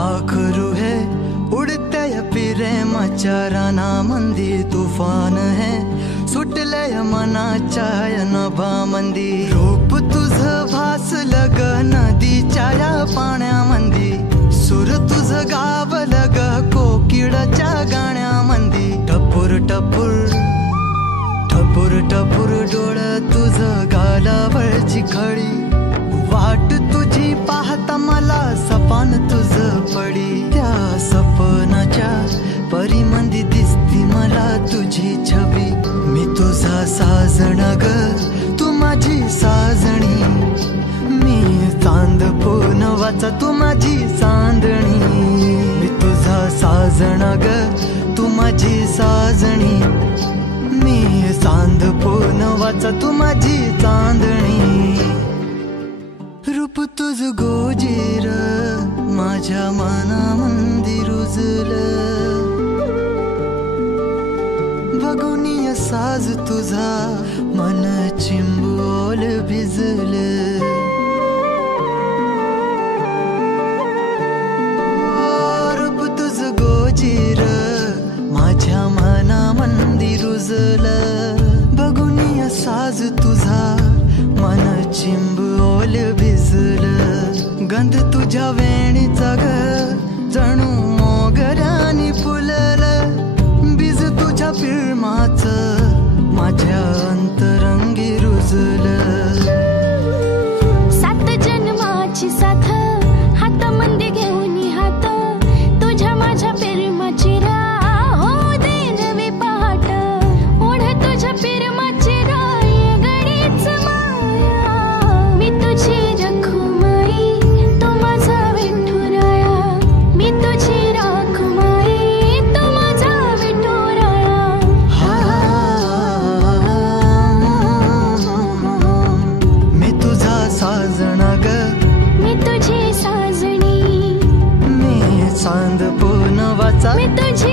पाखरू है उड़ते प्रेमाच्या रानामंदी, तुफान है सुटले मनाच्या नभामंदी। रूप तुझ भासलं ग नदीच्या या पाण्यामंदी, सूर तुझ गावलं ग कोकिळाच्या गाण्यामंदी। टपूर टपूर टपूर टपूर डोळं तुझ गालावरची खडी, वाट तुझी पाहता मला सपान तुझ पडी। त्या सपनाच्या परीमंदी दिसती मला तुझी छबी, मी तुझा साजण ग तू माझी साजणी। मी चांद पूनवाचा तू माझी चांदणी, मी तुझा साजण ग तू माझी साजणी। मी चांद पूनवाचा तू माझी चांदणी। रूप तुझ गोजीर माझ्या मनामंदी रुजलं, बघुनिय साज तुझा मन चिंबोल भिजलं। रूप तुझ गोजीर माझ्या मनामंदी रुजलं, बघुनिय साज तुझा मन चिंबोल भिजलं। गंध तुझ्या वेणीचा ग जणू मोगऱ्यानी फुललं, बीज तुझ्या प्रेमाचं माझ्या अंतरंगी रुजलं। सात जन्माची साथ हातामध्ये घेऊन हात, तुझ्या माझ्या प्रेमाची राह हो दे नवी पहाट। ओढ तुझ्या प्रेमाची राह गडीच माया, मी तुझी रखुमाई तू माझा विठुराया। मी तुझी रखुमाई तू माझा विठुराया। मी तुझा साजण ग मी तुझी साजणी, मी चांद पूनवाचा मी तुझी